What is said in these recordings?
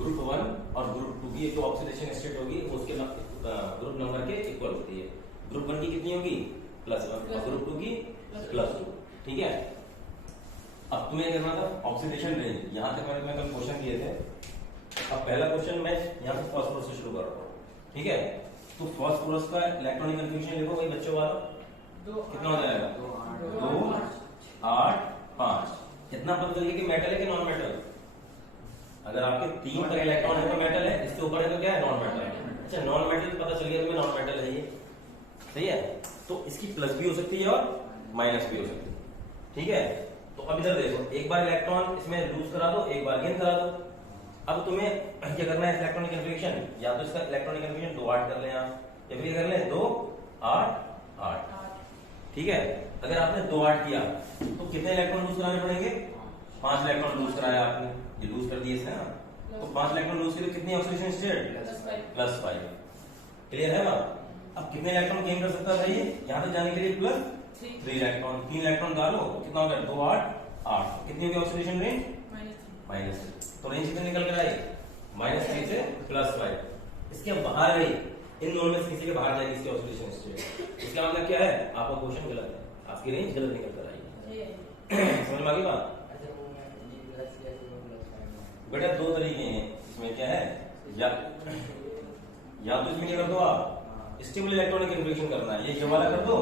Group 1 और group 2 की जो ऑक्सीडेशन स्टेट होगी उसके ग्रुप नंबर के इक्वल होती है। ग्रुप 1 की कितनी होगी +1 और ग्रुप 2 की +2। ठीक है, अब तुम्हें करना था ऑक्सीडेशन रेंज। यहां तक मैंने कल क्वेश्चन किए थे। अब पहला क्वेश्चन मैं यहाँ से फास्फोरस से शुरू कर रहा हूँ। ठीक है, तो फास्फोरस का इलेक्ट्रॉनिक कन्फिग्रेशन लिखो भाई बच्चों वाला, कितना हो जाएगा 2 8 5। कितना पता चल गया कि मेटल है कि नॉन मेटल? अगर आपके 3 का इलेक्ट्रॉन है तो मेटल है, इससे ऊपर है तो क्या है नॉन मेटल। अच्छा, नॉन मेटल पता चल गया तुम्हें, नॉन मेटल है ये, सही है। तो इसकी प्लस भी हो सकती है और माइनस भी हो सकती है। ठीक है, तो अब इधर देखो, एक बार इलेक्ट्रॉन इसमें लूज करा दो, एक बार गेन करा दो। अब तुम्हें क्या करना है इलेक्ट्रॉनिक कन्फिग्रेशन, या तो इसका इलेक्ट्रॉनिक कन्फिग्रेशन 2 8 कर ले आप, या फिर कर ले 2 8 8। ठीक है, अगर आपने 2 8 किया तो कितने इलेक्ट्रॉन लूज कराने पड़ेंगे? 5 इलेक्ट्रॉन लूज कराया आपने, ये लूज कर दिए इसने ना, तो 5 इलेक्ट्रॉन लूज किए तो कितनी ऑक्सीडेशन स्टेट +5। क्लियर है बात? अब कितने इलेक्ट्रॉन गेन कर सकता है ये यहां तक जाने के लिए? +3 इलेक्ट्रॉन। 3 इलेक्ट्रॉन डालो, कितना हो गया 2 8 8। कितनी होगी ऑक्सीडेशन रेंज? -3। तो रेंज कितनी निकल कर आई? -3 से +5। इसके बाहर गई, इन दोनों में से किसी के बाहर जाएगी इसकी ऑक्सीडेशन स्टेट। इसका मतलब क्या है? आपका क्वेश्चन गलत है, आपकी रेंज गलत निकल कर आई। समझ में आ गई बात? बेटा 2 तरीके हैं इसमें, क्या है, या तो इसमें क्या कर दो आप स्टेबल इलेक्ट्रॉनिक कन्फिग्रेशन करना है, ये वाला कर दो,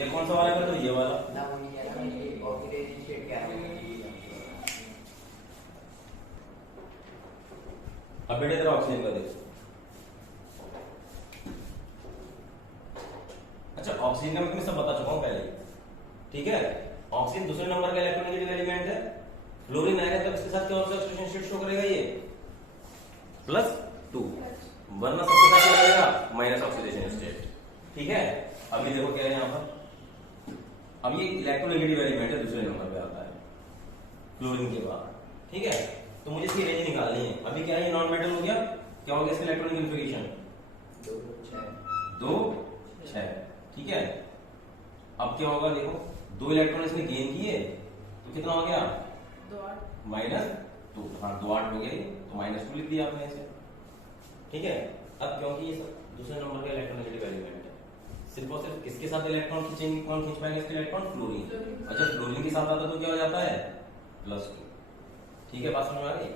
या कौन सा वाला कर दो, ये वाला। अब बेटे तेरा ऑक्सीजन का देखो। अच्छा, ऑक्सीजन का मैं तुम्हें सब बता चुका हूं पहले। ठीक है, ऑक्सीजन दूसरे नंबर का इलेक्ट्रोनेगेटिव एलिमेंट है। फ्लोरीन आएगा तब इसके साथ क्या ऑक्सीडेशन स्टेट शो करेगा? ये +2, वरना सबके साथ क्या करेगा? Minus oxidation state. ठीक है, अभी देखो क्या है यहां पर। अब ये इलेक्ट्रोनेगेटिव एलिमेंट है, दूसरे नंबर पे आता है फ्लोरीन के बाद। ठीक है, तो मुझे इसकी रेंज निकालनी है। अभी क्या है, ये नॉन मेटल हो गया, क्या हो गया इसका इलेक्ट्रॉनिक कन्फिग्रेशन? 2 6। ठीक है, अब क्या होगा देखो, 2 इलेक्ट्रॉन इसने गेन किए तो कितना हो गया? -2। हाँ, 2 8 हो गया, तो -2 लिख दिया आपने इसे। ठीक है, अब क्योंकि ये सब दूसरे नंबर का इलेक्ट्रोनेगेटिव एलिमेंट है, सिर्फ और सिर्फ किसके साथ इलेक्ट्रॉन खींचेंगे? कौन खींच पाएंगे इसके इलेक्ट्रॉन? फ्लोरीन। और जब फ्लोरीन के साथ आता है तो क्या हो जाता है? +2। ठीक है, बात समझ में आ गई?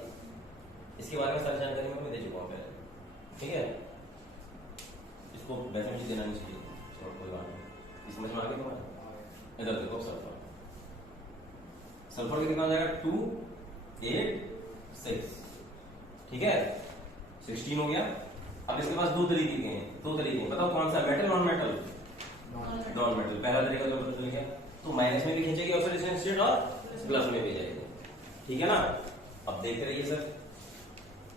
इसके बारे में सारी जानकारी मैं दे चुका हूं पहले। ठीक है, इसको वैसे मुझे देना नहीं चाहिए, कोई बात नहीं। समझ में आ गई तुम्हारे? इधर देखो, सल्फर। सल्फर का कितना हो जाएगा? 2 8 6। ठीक है, 16 हो गया। अब इसके पास 2 तरीके के हैं, 2 तरीके बताओ कौन सा? Metal non metal? Non metal. पहला तरीका तो पता चल गया, तो माइनस में भी खींचेगी ऑक्सीडेशन स्टेट और प्लस में भी जाएगी। ठीक है ना? अब देख रहिए सर,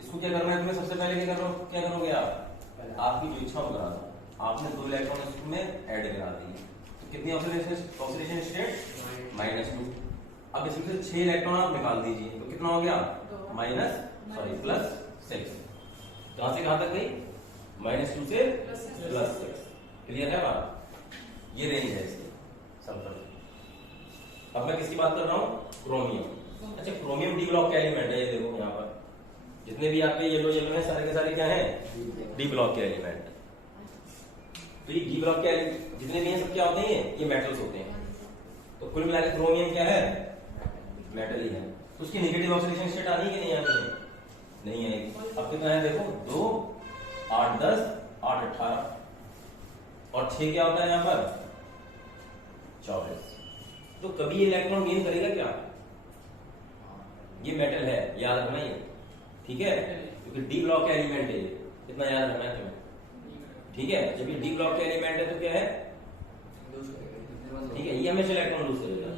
इसको क्या करना है तुम्हें? सबसे पहले क्या करोगे आप? आपकी जो इच्छा हो करा दो। आपने 2 इलेक्ट्रॉन इसमें ऐड करा दिए, तो कितनी ऑक्सीडेशन स्टेट? -2। अब इसमें से 6 इलेक्ट्रॉन आप निकाल दीजिए, तो कितना हो गया? +6। कहां से कहां तक गई? -2 से +6। क्लियर है बात? ये रेंज है इसकी सल्फर। अब मैं किसकी बात कर रहा हूं? क्रोमियम। अच्छा, क्रोमियम डी ब्लॉक का एलिमेंट है। ये देखो यहाँ पर जितने भी आपके येलो है सारे के सारे क्या है? डी ब्लॉक के एलिमेंट। तो ये डी ब्लॉक के जितने भी हैं सब क्या होते हैं? ये मेटल्स होते हैं। तो कुल मिलाकर क्रोमियम क्या है? मेटल ही है। तो उसकी नेगेटिव ऑक्सीडेशन स्टेट आनी कि नहीं आनी? नहीं आएगी। अब कितना है देखो, 2 8 10 8 18 और 6 क्या होता है यहाँ पर? 24। तो कभी ये इलेक्ट्रॉन गेन करेगा क्या? ये मेटल है, याद रखना ये। ठीक है, क्योंकि डी ब्लॉक का एलिमेंट है, इतना याद रखना है तुम्हें। ठीक है, जब ये डी ब्लॉक का एलिमेंट है तो क्या है? ठीक है, ये हमेशा इलेक्ट्रॉन लूज करेगा।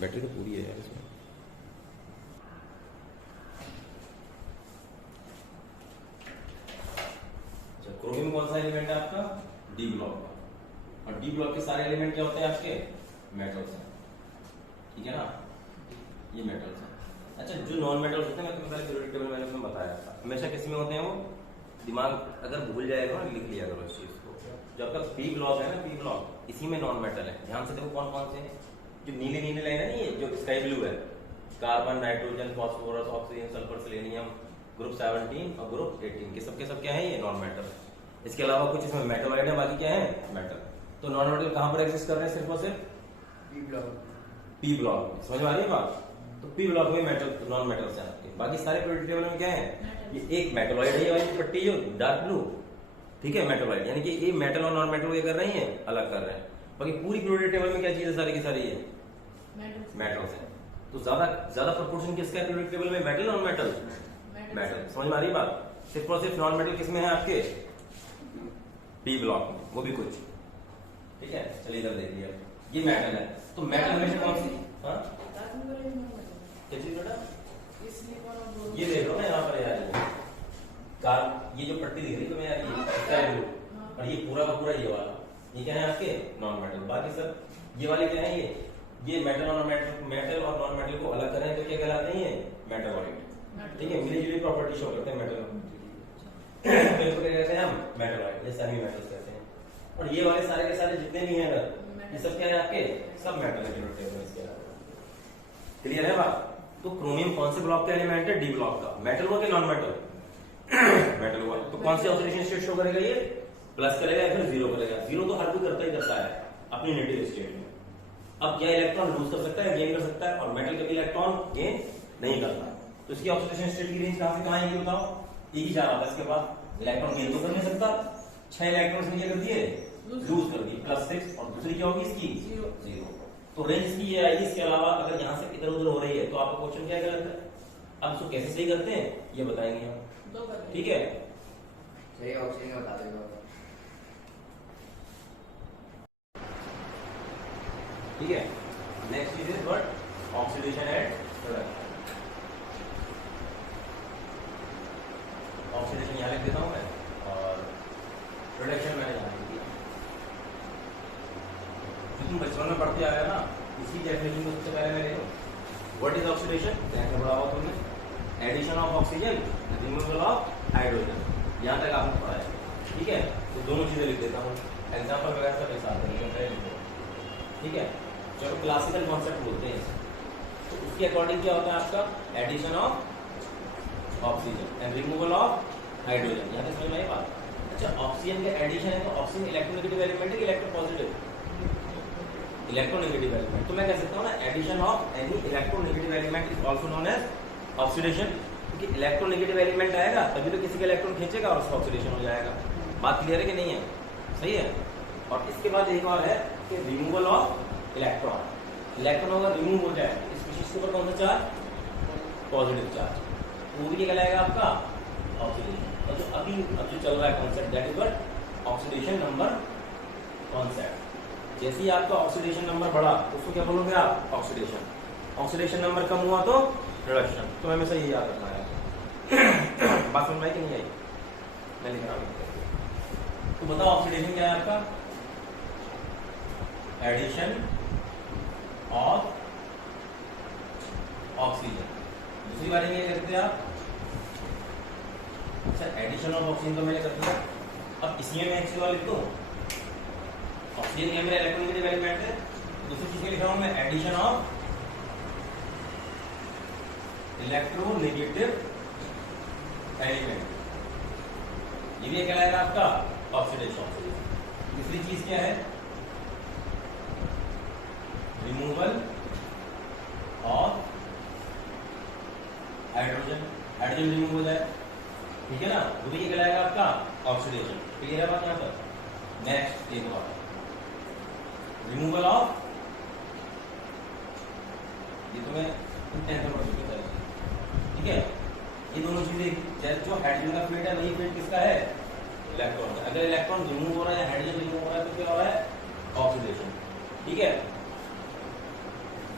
बैटरी तो पूरी है यार इसमें। क्रोमियम कौन सा एलिमेंट है आपका? डी ब्लॉक का। और डी ब्लॉक के सारे एलिमेंट क्या होते हैं आपके? मेटल्स हैं। ठीक है ना? ये मेटल्स हैं। अच्छा, जो नॉन मेटल्स होते हैं, मैं तुम्हें पहले पीरियोडिक टेबल मैंने तुम्हें बताया था, हमेशा किस में होते हैं वो? दिमाग अगर भूल जाएगा ना, लिख लिया करो इस चीज को। जो आपका पी ब्लॉक है ना, पी ब्लॉक, इसी में नॉन मेटल है। ध्यान से देखो कौन कौन से हैं। जो नीले नीले लाइन है ना, ये जो स्काई ब्लू है, carbon, nitrogen, phosphorus, oxygen, sulphur, selenium, group 17 और ग्रुप 18 के सब क्या है, ये नॉन मेटल। इसके अलावा कुछ इसमें मेटल है, बाकी क्या है, मेटल। तो नॉन मेटल कहां पर एग्जिस्ट कर रहे हैं, सिर्फ और सिर्फ पी ब्लॉक। समझ में आ रही है बात? तो पी ब्लॉक में मेटल, नॉन मेटल्स हैं आपके। बाकी सारे पीरियोडिक टेबल में क्या है, ये एक मेटलॉइड है, ये वाली पट्टी जो डार्क ब्लू, ठीक है, मेटलॉइड, यानी कि ये मेटल और नॉन मेटल ये कर रही है, अलग कर रहे हैं। बाकी पूरी पीरियोडिक टेबल में क्या चीज है, सारी की सारी है मेटल्स है। तो ज्यादा प्रोपोर्शन किसका है पीरियोडिक टेबल में, मेटल और मेटल, मेटल। समझ में आ रही है बात? सिर्फ और सिर्फ नॉन मेटल किसमें है आपके, पी ब्लॉक में, वो भी कुछ, ठीक है। चलिए इधर देख लिया, ये मेटल है। तो मेटल में से कौन सी, हाँ क्या चीज बेटा, ये देख लो ना यहाँ पर यार, ये जो पट्टी दिख रही है तुम्हें यार, ये स्काई ब्लू, और ये पूरा का पूरा ये वाला, ये क्या है आपके नॉन मेटल। बाकी सब ये वाले क्या है, ये मेटल और नॉन मेटल को अलग करें तो क्या कहलाते हैं, मेटलॉइड, ठीक है। मिली जुली प्रॉपर्टी शो करते हैं मेटल, तो इसको क्या कहते हैं हम, मेटलॉइड, ये सेमी मेटल्स कहते हैं। और ये वाले सारे के सारे जितने भी हैं ये सब क्या है आपके, सब मेटल है। क्लियर है बात? तो क्रोमियम कौन से ब्लॉक का एलिमेंट है, डी ब्लॉक का। मेटल हुआ कि नॉन मेटल, मेटल हुआ। तो कौन सी ऑक्सीडेशन स्टेट शो करेगा, ये प्लस करेगा या फिर जीरो करेगा। जीरो तो हर कोई करता ही करता है अपनी नेटिव स्टेट में। अब क्या इलेक्ट्रॉन लूज कर सकता है, गेन कर सकता है, और मेटल कभी इलेक्ट्रॉन गेन नहीं करता। तो इसकी ऑक्सीडेशन स्टेट की रेंज कहां से कहां आएगी बताओ, एक ही जा रहा था इसके बाद। इलेक्ट्रॉन गेन तो कर नहीं सकता, 6 इलेक्ट्रॉन क्या कर दिए, लूज कर दी, +6, और दूसरी क्या होगी इसकी, जीरो। तो रेंज इसकी ये आएगी। इसके अलावा अगर यहाँ से इधर उधर हो रही है तो आपका क्वेश्चन क्या गलत है। अब इसको कैसे सही करते हैं ये बताएंगे हम, ठीक है। चलिए ऑक्सीजन बता दो, ठीक है। नेक्स्ट चीज is what, oxidation at production. Oxidation यहाँ लिख देता हूँ मैं, और प्रोडक्शन मैंने यहाँ लिख दिया। जो तुम बचपन में पढ़ते आए ना, इसी डेफिनेशन को सबसे पहले मैं देखो, व्हाट इज ऑक्सीडेशन, कैसे पढ़ा हुआ तुमने, addition of oxygen, removal of hydrogen, यहाँ तक आपने पढ़ा है, ठीक है। तो दोनों चीजें लिख देता हूँ, एग्जाम्पल वगैरह सब एक साथ लिखो, ठीक है। चलो क्लासिकल कॉन्सेप्ट बोलते हैं। तो उसके अकॉर्डिंग क्या होता है आपका, addition of oxygen and removal of hydrogen. यहाँ तक समझ में आई बात? अच्छा, ऑक्सीजन का एडिशन है तो ऑक्सीजन इलेक्ट्रोनेगेटिव एलिमेंट है कि इलेक्ट्रोपॉजिटिव, इलेक्ट्रोनेगेटिव एलिमेंट। तो मैं कह सकता हूँ ना, addition of any electronegative element is also known as oxidation, क्योंकि इलेक्ट्रोनेगेटिव एलिमेंट आएगा तभी तो किसी का इलेक्ट्रॉन खींचेगा और उसका ऑक्सीडेशन हो जाएगा। बात क्लियर है कि नहीं है? सही है। और इसके बाद एक और है कि रिमूवल ऑफ इलेक्ट्रॉन, इलेक्ट्रॉन अगर रिमूव हो जाए इस विशेष के ऊपर कौन सा चार्ज, पॉजिटिव चार्ज, वो भी क्या कहलाएगा आपका, ऑक्सीडेशन। और जो अभी अब जो चल रहा है concept, that is what, oxidation number concept. जैसे ही आपका ऑक्सीडेशन नंबर बढ़ा उसको क्या बोलोगे आप, ऑक्सीडेशन। ऑक्सीडेशन नंबर कम हुआ तो रिडक्शन। तो हमेशा यही याद रखना है। बात समझ में आई कि नहीं आई? मैं लिख रहा हूँ। तो बताओ ऑक्सीडेशन क्या है आपका, एडिशन ऑफ ऑक्सीजन। दूसरी बारे में ये करते हैं आप, अच्छा एडिशन ऑफ ऑक्सीजन तो मैंने कर दिया। अब इसमें मैं एक चीज और लिख दूं, ऑक्सीजन ये मेरा इलेक्ट्रोनेगेटिव एलिमेंट है। दूसरी चीज लिख रहा हूं मैं, एडिशन ऑफ इलेक्ट्रोनेगेटिव एलिमेंट, ये भी क्या कहलाएगा आपका, ऑक्सीडेशन। तीसरी चीज क्या है, removal of hydrogen, hydrogen remove हो जाए, ठीक है ना, वो भी क्या कहलाएगा आपका, ऑक्सीडेशन। क्लियर है बात यहाँ पर? नेक्स्ट एक और, रिमूवल ऑफ, ये तो मैं टेंथ में पढ़ चुका था, ठीक है। ये दोनों चीजें, जो हाइड्रोजन का फेट है वही फेट किसका है, इलेक्ट्रॉन। अगर इलेक्ट्रॉन रिमूव हो रहा है, हाइड्रोजन रिमूव हो रहा है तो क्या हो रहा है, ऑक्सीडेशन, ठीक है।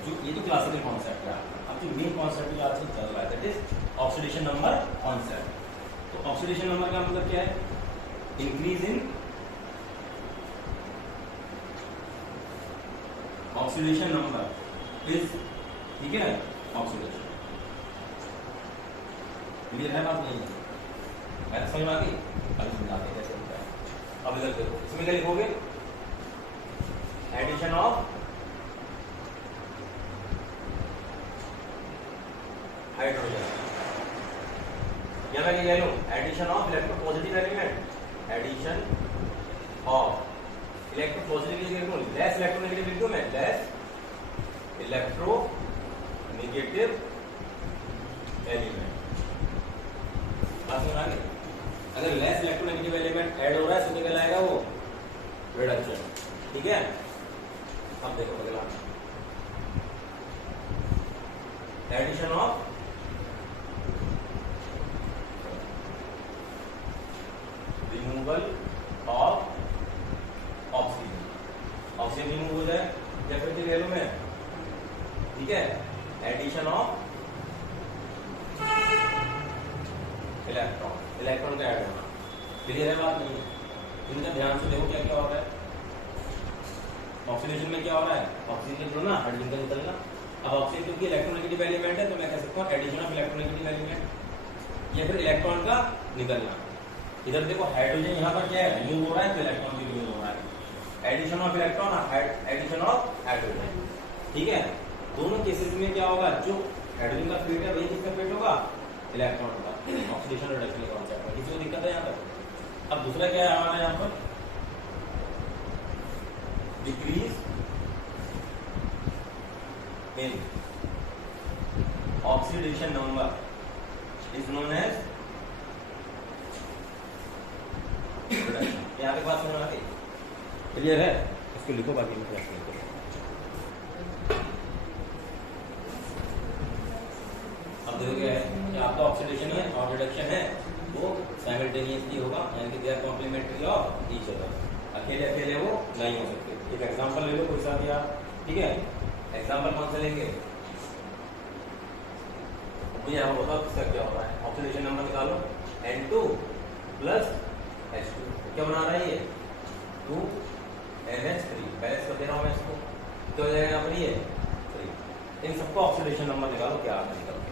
जो ये तो क्लासिकल कॉन्सेप्ट है। अब जो मेन कॉन्सेप्ट जो आजकल चल रहा है that is oxidation number concept. तो ऑक्सीडेशन नंबर का मतलब क्या है, increase in oxidation number is, ठीक है, ऑक्सीडेशन। क्लियर है बात? नहीं है, समझ में आ गई? अभी समझाते हैं कैसे होता है। अब इधर देखो, इसमें क्या लिखोगे, एडिशन ऑफ हाइड्रोजन। यहाँ मैं क्या कह लूँ, addition of electropositive element, addition of electropositive लिख दूँ, लेस इलेक्ट्रोनेगेटिव लिख दूँ मैं, लेस इलेक्ट्रोनेगेटिव एलिमेंट। बात समझ आ गई? अगर लेस इलेक्ट्रोनेगेटिव एलिमेंट ऐड हो रहा है तो निकल आएगा वो रिडक्शन। ठीक है, अब देखो अगला, addition of removal of oxygen, oxygen remove हो जाए या फिर ले लूं मैं, ठीक है, एडिशन ऑफ इलेक्ट्रॉन, इलेक्ट्रॉन का ऐड होना। क्लियर है बात? नहीं है? इनका ध्यान से देखो क्या क्या हो रहा है। ऑक्सीडेशन में क्या हो रहा है, ऑक्सीजन निकलना, हाइड्रोजन का निकलना। अब ऑक्सीजन क्योंकि इलेक्ट्रोनेगेटिव एलिमेंट है तो मैं कह सकता हूँ एडिशन ऑफ इलेक्ट्रोनेगेटिव एलिमेंट या फिर इलेक्ट्रॉन का निकलना। इधर देखो हाइड्रोजन यहाँ पर क्या है, रिमूव हो रहा है तो इलेक्ट्रॉन भी रिमूव हो रहा है, addition of electron, addition of hydrogen. ठीक है, दोनों केसेस में क्या होगा, जो हाइड्रोजन का फेट है वही किसका फेट होगा, इलेक्ट्रॉन का। ऑक्सीडेशन रिडक्शन का कॉन्सेप्ट है, किसी को दिक्कत है यहाँ पर? अब दूसरा क्या है हमारा यहाँ पर, decrease in oxidation number is known as reduction. यहाँ पे बात समझ आ गई? क्लियर है? इसको लिखो, बाकी में क्लास में अब देखो क्या है कि आपका ऑक्सीडेशन है और रिडक्शन है वो साइमल्टेनियसली होगा, यानी कि they are complementary of each other. अकेले अकेले वो नहीं हो सकते। एक एग्जांपल ले लो कोई सा भी आप, ठीक है, एग्जांपल कौन सा लेंगे, मुझे यहाँ बताओ किसका क्या हो रहा है। ऑक्सीडेशन नंबर निकालो, N2 प्लस H2, क्या बना रहा है ये, 2NH3। बैलेंस कर दे रहा हूँ मैं इसको, क्या हो जाएगा यहाँ पर ये 3। इन सबको ऑक्सीडेशन नंबर निकालो, क्या आता है निकल के।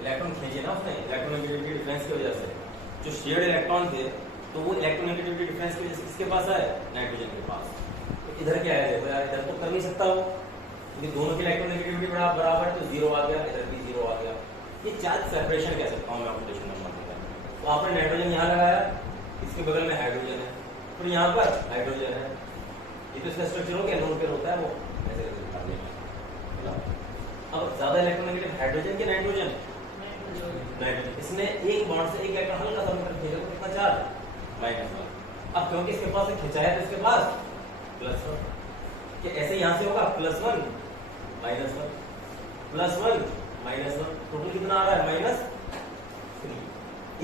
इलेक्ट्रॉन खींचे ना उसने, इलेक्ट्रोनेगेटिविटी डिफरेंस की वजह से। जो शेयर्ड इलेक्ट्रॉन थे तो वो इलेक्ट्रोनेगेटिविटी डिफरेंस की वजह से किसके पास है, नाइट्रोजन के पास। तो इधर क्या है, देखो यार इधर तो कर नहीं सकता वो, क्योंकि दोनों की इलेक्ट्रोनेगेटिविटी बराबर है, तो 0 आ गया, इधर भी 0 आ गया। ये चार्ज सेपरेशन कह सकता हूँ मैं ऑक्सीडेशन नंबर का। तो आपने नाइट्रोजन यहाँ लगाया, इसके बगल में हाइड्रोजन है, फिर यहाँ पर हाइड्रोजन है, ये तो इसका स्ट्रक्चर हो गया, नोन पेयर होता है वो ऐसे करके दिखा देगा। अब ज्यादा इलेक्ट्रोनेगेटिव हाइड्रोजन के नाइट्रोजन, नाइट्रोजन, इसने एक बॉन्ड से एक इलेक्ट्रॉन हल्का सा ऊपर खींचा तो कितना चार्ज, -1। अब क्योंकि इसके पास एक खिंचाया तो इसके पास +1, कि ऐसे यहाँ से होगा +1 -1 +1 -1, टोटल कितना आ रहा है, -3।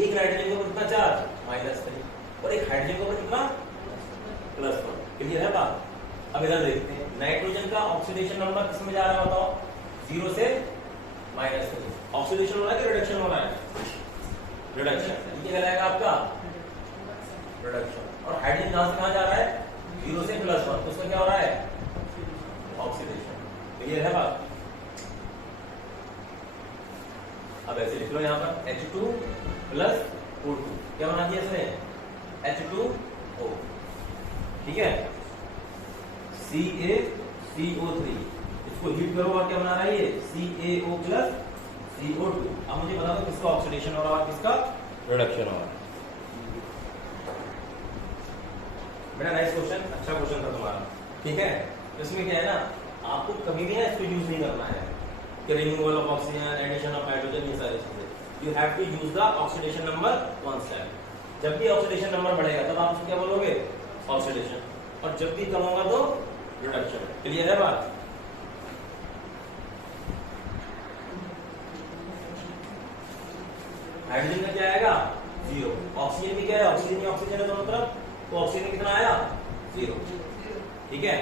एक नाइट्रोजन के ऊपर कितना चार्ज, -3, और एक हाइड्रोजन के ऊपर कितना, +1। क्लियर है बात? अब इधर देखते हैं, नाइट्रोजन का ऑक्सीडेशन नंबर किस में जा रहा है बताओ, 0 से -3। ऑक्सीडेशन हो रहा है कि रिडक्शन हो रहा है, रिडक्शन। ये कहलाएगा आपका रिडक्शन। और हाइड्रोजन कहां से कहां जा रहा है, 0 से +1, तो उसका क्या हो रहा है, ऑक्सीडेशन। क्लियर है बात? अब ऐसे लिख लो यहाँ पर H2 प्लस O2, क्या बना दिया इसने, H2O, ठीक है, CaCO3, इसको हीट करो और क्या बना रहा है ये, CaO प्लस CO2। अब मुझे बता दो किसका ऑक्सीडेशन हो रहा है, किसका रिडक्शन हो रहा है। बड़ा नाइस क्वेश्चन, अच्छा क्वेश्चन था तुम्हारा, ठीक है। तो इसमें क्या है ना, आपको कभी भी ना इसको यूज नहीं करना है कि removal of oxygen, addition of hydrogen, ये सारी चीजें। You have to use the oxidation number one step. जब भी ऑक्सीडेशन नंबर बढ़ेगा तब आप उसको क्या बोलोगे, ऑक्सीडेशन, और जब भी कम होगा तो रिडक्शन। क्लियर है बात? हाइड्रोजन का क्या आएगा, 0। ऑक्सीजन भी क्या है, ऑक्सीजन ही ऑक्सीजन है दोनों तरफ, तो ऑक्सीजन कितना आया, 0, ठीक है।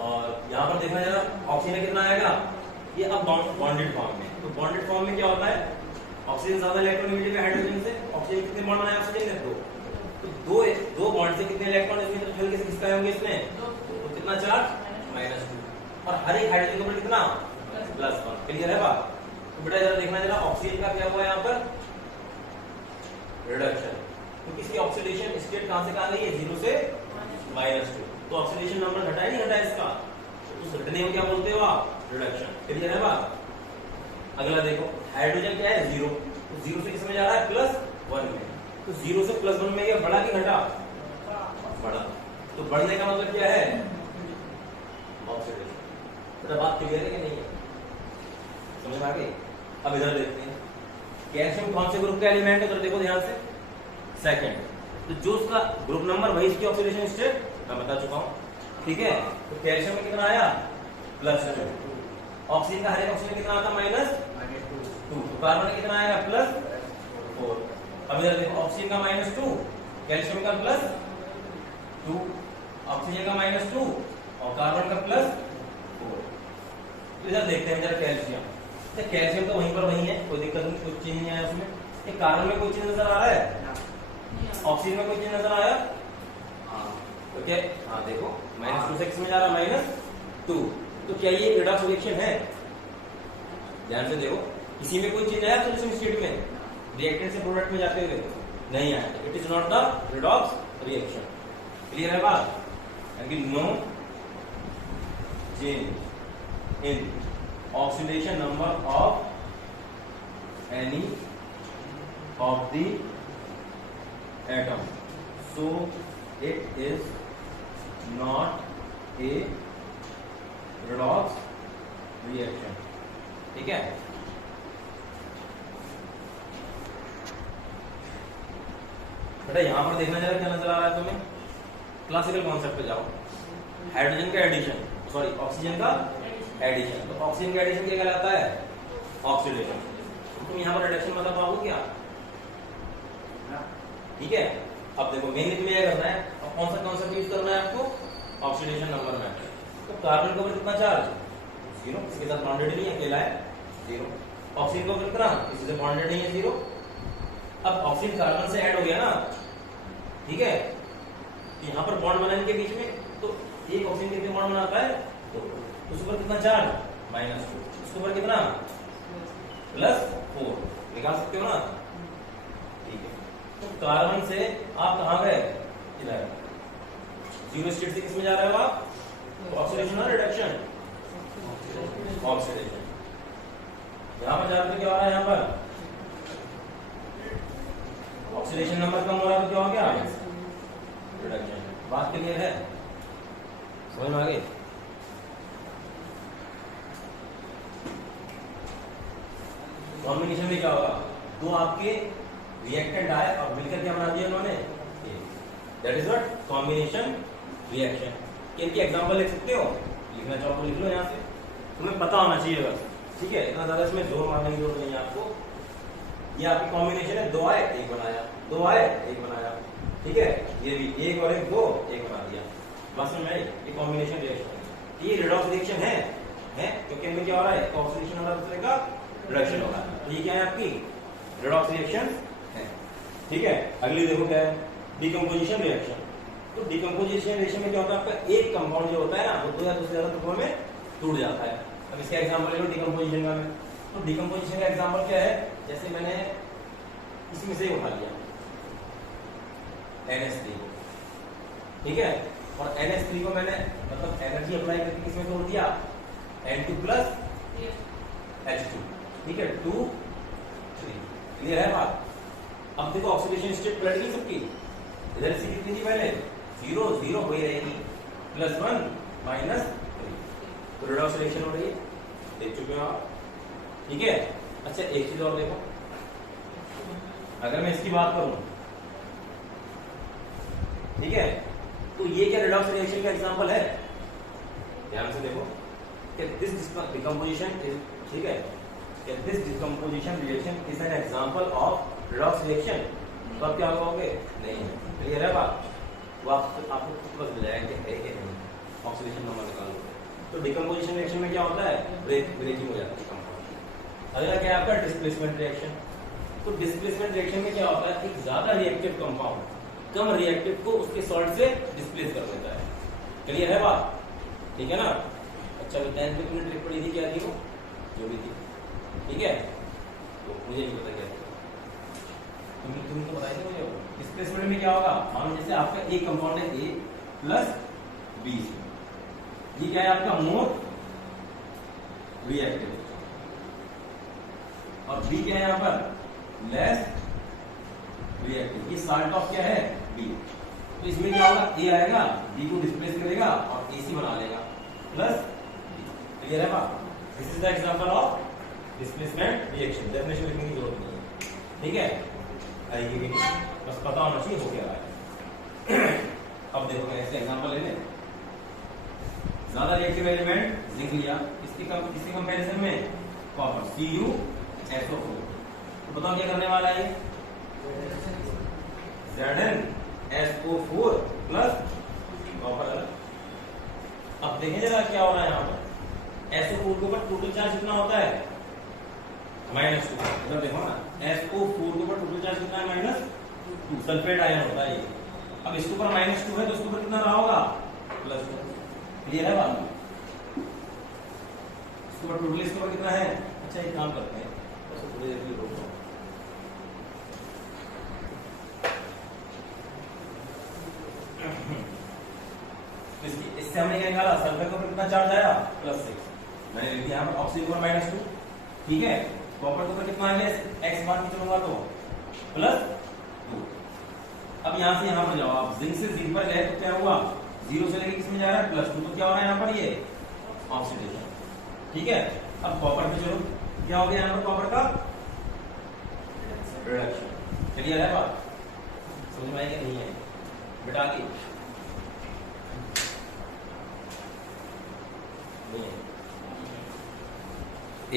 और यहाँ पर देखना जरा, ऑक्सीजन कितना आएगा, ये अब बॉन्डेड फॉर्म में। तो बॉन्डेड फॉर्म में क्या होता है, ऑक्सीजन ज्यादा इलेक्ट्रोनेगेटिव है हाइड्रोजन से, ऑक्सीजन कितने बॉन्ड बनाए ऑक्सीजन ने, 2। तो दो बॉन्ड से कितने इलेक्ट्रॉन इसमें तो हल्के से खिसकाए होंगे इसने, तो कितना चार्ज, -2, और हर एक हाइड्रोजन के ऊपर कितना, +1। क्लियर है बात? तो बेटा जरा देखना जरा, ऑक्सीजन का क्या हुआ यहाँ पर, रिडक्शन। तो किसकी ऑक्सीडेशन स्टेट कहां से कहां गई है? 0 से -2। तो ऑक्सीडेशन नंबर घटा नहीं घटा इसका, तो उस घटने को क्या बोलते हो आप? रिडक्शन। क्लियर है बात? अगला देखो, हाइड्रोजन क्या है? 0। तो 0 से किसमें जा रहा है? +1 में। तो 0 से +1 में क्या बढ़ा कि घटा? बढ़ा। तो बढ़ने का मतलब क्या है? ऑक्सीडेशन। बेटा बात क्लियर है कि नहीं है? समझ में आ गई? अब इधर देखते हैं, कैल्शियम कौन से ग्रुप का एलिमेंट है? तो देखो ध्यान से, सेकंड। तो जो उसका ग्रुप नंबर वही इसकी ऑक्सीडेशन स्टेट मैं बता चुका हूं, ठीक है। तो कैल्शियम में कितना आया? +2। ऑक्सीजन का हर एक ऑक्सीजन कितना आता? -2। तो कार्बन में कितना आएगा? +4। अब इधर देखो, ऑक्सीजन का -2, कैल्शियम का +2, ऑक्सीजन का -2 और कार्बन का +4। तो इधर देखते हैं जरा कैल्शियम। तो कैल्शियम तो वहीं पर वही है, कोई दिक्कत नहीं, कोई चेंज नहीं आया उसमें। ये कार्बन में कोई चेंज नजर आ रहा है? ऑक्सीजन में कोई चेंज नजर आया? ओके, हाँ देखो, -2 से किसमें जा रहा है? -2। तो क्या ये रिडॉक्स रिएक्शन है? ध्यान से देखो, इसी में कोई चेंज आया सोल्यूशन स्टेट में? रिएक्टेंट से प्रोडक्ट में जाते हुए नहीं आया। It is not the redox reaction. Clear है बात? No change in oxidation number of any of the atom, so it is not a redox reaction. ठीक है। बेटा यहां पर देखना जरा क्या नजर आ रहा है तुम्हें? क्लासिकल कॉन्सेप्ट पे जाओ। हाइड्रोजन का एडिशन, सॉरी ऑक्सीजन का एडिशन। तो ऑक्सीजन का एडिशन क्या कहलाता है? ऑक्सीडेशन। तुम यहां पर रिडक्शन बता पाओगे क्या? ठीक है। अब देखो मेन तुम्हें यह करना है, अब कौन सा कॉन्सेप्ट यूज करना है आपको? Oxidation number matter. तो कार्बन के ऊपर कितना चार्ज? 0, इसके साथ बॉन्डेड नहीं है, अकेला है 0। ऑक्सीजन के ऊपर कितना? किसी से बॉन्डेड नहीं है, 0। अब ऑक्सीजन कार्बन से ऐड हो गया ना, ठीक है। यहां पर बॉन्ड बनाने के बीच में, तो एक ऑक्सीजन कितने बॉन्ड बनाता है? 2। उसके ऊपर कितना चार्ज? -2। उसके ऊपर कितना? +4। निकाल सकते हो ना? ठीक है। तो कार्बन से आप कहां गए? इधर 0 स्टेट से किसमें जा रहे हो आप? ऑक्सीडेशन और रिडक्शन? ऑक्सीडेशन। यहां पर जाकर क्या हो रहा है? यहां पर ऑक्सीडेशन नंबर कम हो रहा है, तो क्या हो गया? रिडक्शन। बात क्लियर है? समझ में आ गई? कॉम्बिनेशन में क्या होगा? दो आपके रिएक्टेंट आए और मिलकर क्या बना दिया उन्होंने? That is what combination reaction. इनके एग्जांपल लिख सकते हो? लिखना चाहो तो लिख लो यहां से, तुम्हें पता होना चाहिए बस। ठीक है, इतना ज्यादा इसमें जोर मारने की जरूरत नहीं है आपको। ये आपकी कॉम्बिनेशन है, 2 आए 1 बनाया, 2 आए 1 बनाया, ठीक है। ये भी 1 और 1 2 1 बना दिया। बस में ये कॉम्बिनेशन रिएक्शन, ये रिडॉक्स रिएक्शन है क्योंकि इनमें क्या हो रहा है? ऑक्सीडेशन हो रहा है, दूसरे का रिडक्शन हो रहा है। तो ये क्या है? आपकी रिडॉक्स रिएक्शन है। ठीक है। अगली देखो क्या है? Decomposition reaction. तो डिकम्पोजिशन रिएक्शन में क्या होता है? आपका एक कंपाउंड जो होता है ना, वो 2 या 2 से ज्यादा टुकड़ों में टूट जाता है। अब इसका एग्जांपल ले लो डिकम्पोजिशन का। तो डिकम्पोजिशन का एग्जांपल क्या है? जैसे मैंने इसमें से उठा लिया NH3, ठीक है, और NH3 को मैंने मतलब एनर्जी अप्लाई करके किसमें तोड़ दिया? N2 + H2, ठीक है, 2 3। क्लियर है बात? अब देखो ऑक्सीडेशन स्टेट पलट गई सबकी। इधर से कितनी थी पहले? 0 0 हो ही रहेगी, +1 -3। तो रिडॉक्स रिएक्शन हो रही है, देख चुके हो आप, ठीक है। अच्छा एक चीज और देखो, अगर मैं इसकी बात करूं, ठीक है, तो ये क्या रिडॉक्स रिएक्शन का एग्जांपल है? ध्यान से देखो कि दिस डिकम्पोजिशन इज, ठीक है, कि this decomposition reaction is an example of redox reaction. तो आप क्या कहोगे? नहीं है। क्लियर है बात? वो आपको बस मिल जाएगा कि है कि नहीं। ऑक्सीडेशन नंबर निकालो। तो डिकम्पोजिशन रिएक्शन में क्या होता है? ब्रेकिंग हो जाती है कंपाउंड। अगला क्या है आपका? Displacement reaction. तो डिस्प्लेसमेंट रिएक्शन में क्या होता है? एक ज्यादा रिएक्टिव कंपाउंड कम रिएक्टिव को उसके सॉल्ट से डिस्प्लेस कर देता है। क्लियर है बात? ठीक है ना? अच्छा, 10th में ट्रिक पड़ी थी, क्या थी वो? जो भी थी, ठीक है, तो मुझे नहीं पता क्या थी। तुम तो बताइए मुझे। डिस्प्लेसमेंट में क्या होगा, मानो जैसे आपका एक कंपाउंड है A प्लस B, ये क्या है आपका मोर रिएक्टिव, और B क्या है यहाँ पर लेस रिएक्टिव। ये साल्ट ऑफ क्या है B। तो इसमें क्या होगा, A आएगा B को डिस्प्लेस करेगा और AC बना लेगा प्लस। क्लियर है बात। This is the example of displacement reaction. Definition लिखने की जरूरत नहीं है, ठीक है, आएगी भी नहीं, बस पता होना चाहिए हो क्या रहा है। अब देखो मैं ऐसे एग्जांपल लेने, ज्यादा रिएक्टिव एलिमेंट जिंक लिया, इसके कंपैरिजन में कॉपर CuSO4। तो बताओ क्या करने वाला है, ZnSO4 प्लस कॉपर। अब देखें जरा क्या हो रहा है यहाँ पर, SO4 के ऊपर टोटल चार्ज कितना होता है -2। इधर देखो ना, SO4 के ऊपर टोटल चार्ज कितना है -2, सल्फेट आयन होता है ये। अब इसके ऊपर -2 है तो इसके ऊपर कितना रहा होगा +2। क्लियर है बात। इसके ऊपर टोटल इसके ऊपर कितना है। अच्छा एक काम करते हैं, थोड़ी देर के लिए रोको। इससे हमने क्या निकाला, सल्फर के ऊपर कितना चार्ज आया +6, मैंने लिख दिया यहाँ पर। ऑक्सीजन के ऊपर -2, ठीक है। कॉपर के ऊपर कितना आ गया, x मान के चलूंगा तो +2। अब यहाँ से यहाँ पर जाओ आप, जिंक से जिंक पर गए तो क्या हुआ, 0 से लेके किस में जा रहा है +2, तो क्या हो रहा है यहाँ पर ये ऑक्सीडेशन, ठीक है। अब कॉपर पे चलो, क्या हो गया यहाँ पर कॉपर का रिडक्शन। क्लियर है बात, समझ में आई कि नहीं है बेटा। आगे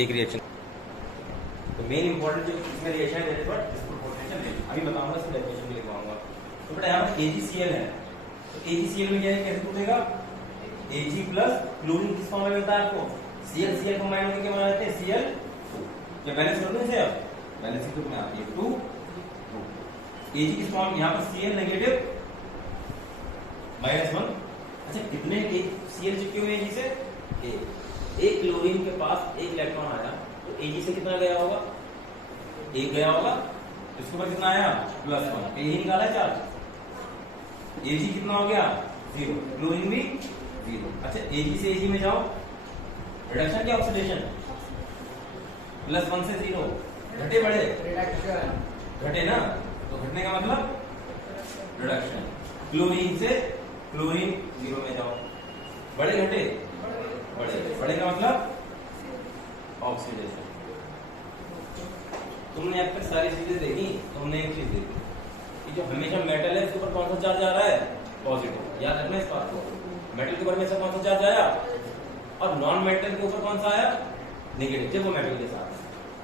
एक रिएक्शन, तो मेन इंपॉर्टेंट जो इसमें रिएक्शन है दैट इज व्हाट डिस्प्रोपोर्शनल। अभी बताऊंगा, इसमें डेफिनेशन भी लिखवाऊंगा। तो बेटा यहाँ पर AgCl है, तो AgCl में क्या है, कैसे टूटेगा, Ag प्लस क्लोरीन किस फॉर्म में मिलता है आपको, Cl कंबाइन होकर क्या बना देते हैं Cl2। क्या बैलेंस कर दो इसे, अब बैलेंसिंग ग्रुप में आती है 2 Ag किस फॉर्म, यहाँ पर Cl नेगेटिव -1। अच्छा कितने Cl चिपके हुए Ag से, एक क्लोरीन के पास एक इलेक्ट्रॉन आया तो Ag से कितना गया होगा, 1 गया होगा। इसके ऊपर कितना आया +1, यही निकाला चार्ज। Ag कितना हो गया 0, क्लोरीन भी 0। अच्छा Ag से Ag में जाओ, रिडक्शन क्या ऑक्सीडेशन, +1 से 0, घटे बढ़े रिडक्शन, घटे ना, तो घटने का मतलब रिडक्शन। क्लोरीन से क्लोरीन 0 में जाओ, बढ़े घटे बढ़े, बढ़े का मतलब ऑक्सीडेशन। तुमने अब तक सारी चीजें देखी, तुमने एक चीज देखी कि जो हमेशा मेटल है उसके ऊपर कौन सा चार्ज आ रहा है, पॉजिटिव। याद रखना इस बात को, मेटल के ऊपर में से कौन सा चार्ज आया, और नॉन मेटल के ऊपर कौन सा आया, नेगेटिव, जब वो मेटल के साथ है।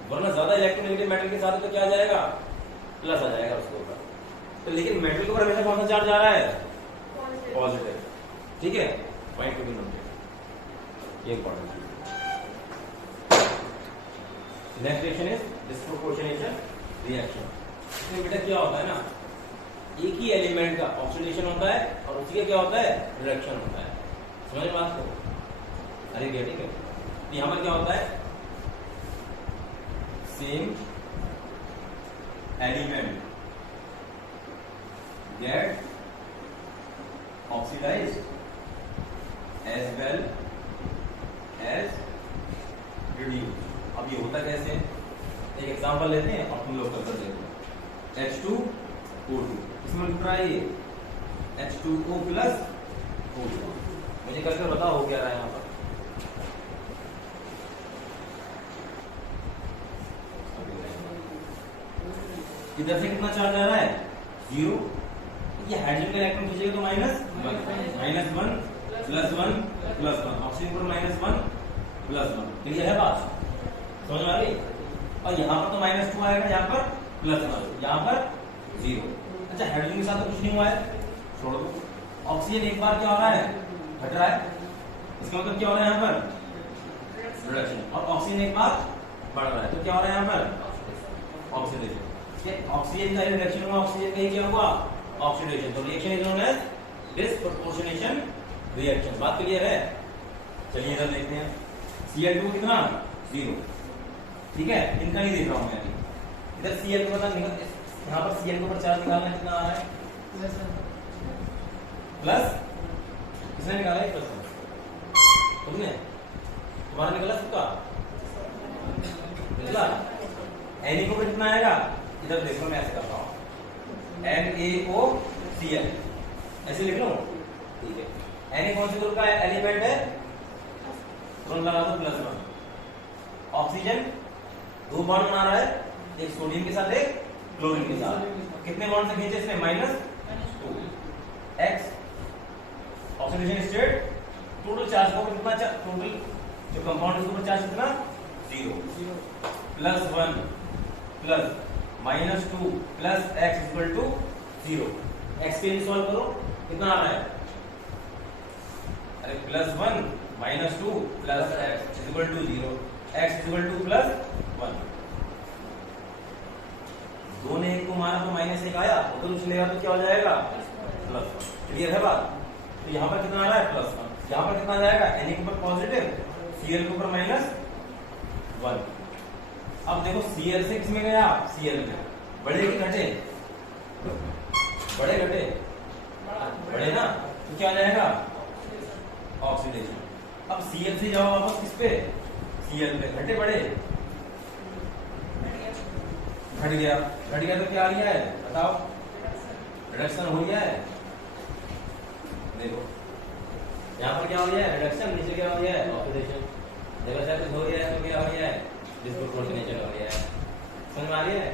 वरना ज्यादा इलेक्ट्रोनेगेटिव मेटल के साथ है तो क्या आ जाएगा, प्लस आ जाएगा उसके ऊपर। तो लेकिन मेटल के ऊपर हमेशा कौन सा चार्ज आ रहा है, पॉजिटिव, ठीक है। पॉइंट टू बी नोटेड, ये इंपॉर्टेंट है। Next reaction is disproportionation reaction. इसमें बेटा क्या होता है ना, एक ही एलिमेंट का ऑक्सीडेशन होता है और उसी का क्या होता है, रिडक्शन होता है। समझ बात को, अरे क्या, ठीक है। यहां पर क्या होता है, same element get oxidized as well as reduced। अब ये होता कैसे, एक एग्जांपल लेते हैं और तुम लोग कर देखो। H2O2, इसमें लिख रहा है ये H2O प्लस O2। मुझे करके बताओ हो क्या रहा है यहाँ पर, इधर से कितना चार्ज आ रहा है 0। ये हाइड्रोजन का इलेक्ट्रॉन खींचेगा तो -1 +1 ऑक्सीजन पर -1 क्लियर है बात, समझ में आ गई। और यहाँ पर तो -2 आएगा, यहाँ पर +1, यहाँ पर 0। अच्छा हाइड्रोजन के साथ तो कुछ नहीं हुआ है, छोड़ दो। ऑक्सीजन एक बार क्या हो रहा है, घट रहा है, इसका मतलब क्या हो रहा है यहाँ पर रिडक्शन, और ऑक्सीजन एक बार बढ़ रहा है तो क्या हो रहा है यहाँ पर ऑक्सीडेशन। ऑक्सीजन का रिडक्शन हुआ, ऑक्सीजन का क्या हुआ ऑक्सीडेशन। तो reaction is known as disproportionation reaction. बात क्लियर है। चलिए इधर देखते हैं, Cl2 कितना 0, ठीक है, इनका नहीं देख रहा हूं मैं अभी। इधर Cl2 पता यहाँ पर Cl के ऊपर चार्ज निकालना है, कितना आ रहा है प्लस, किसने निकाला है प्लस तुमने, तुम्हारा निकला सबका निकला। Na को कितना आएगा, इधर देखो मैं ऐसे करता हूँ NaOCl ऐसे लिख लो, ठीक है। Na कौन से ग्रुप का एलिमेंट है, तुरंत लगा दो +1। ऑक्सीजन 2 बॉन्ड बना रहा है, एक सोडियम के साथ एक क्लोरीन के साथ, कितने बॉन्ड से खींचे इसने, -2। X oxidation state, total charge को कितना, टोटल जो कंपाउंड है उसके ऊपर चार्ज कितना 0, +1 plus -2 plus x equal to 0। x के लिए सॉल्व करो, कितना आ रहा है, अरे +1 -2 plus x equal to 0, x equal to +1। दो ने एक को मारा तो -1 आया, तो उसने तो क्या हो जाएगा +1। क्लियर है बात। तो यहाँ पर कितना आ रहा है +1, यहाँ पर कितना आ जाएगा, Na के ऊपर पॉजिटिव, Cl के ऊपर -1। अब देखो Cl से किसमें गया, Cl में, बड़े कि घटे, बड़े घटे, बड़े ना, तो क्या आ जाएगा ऑक्सीडेशन। अब Cl से जाओ वापस किस पे, Cl पे, घटे बड़े, घट गया, घट गया तो क्या आ गया है बताओ, रिडक्शन हो गया है। देखो यहाँ पर क्या हो गया है, रिडक्शन, नीचे क्या हो गया है ऑक्सीडेशन। देखो सर कुछ हो गया है तो क्या हो गया है, डिस्प्रोपोर्शनेशन हो गया है, समझ में आ रही है।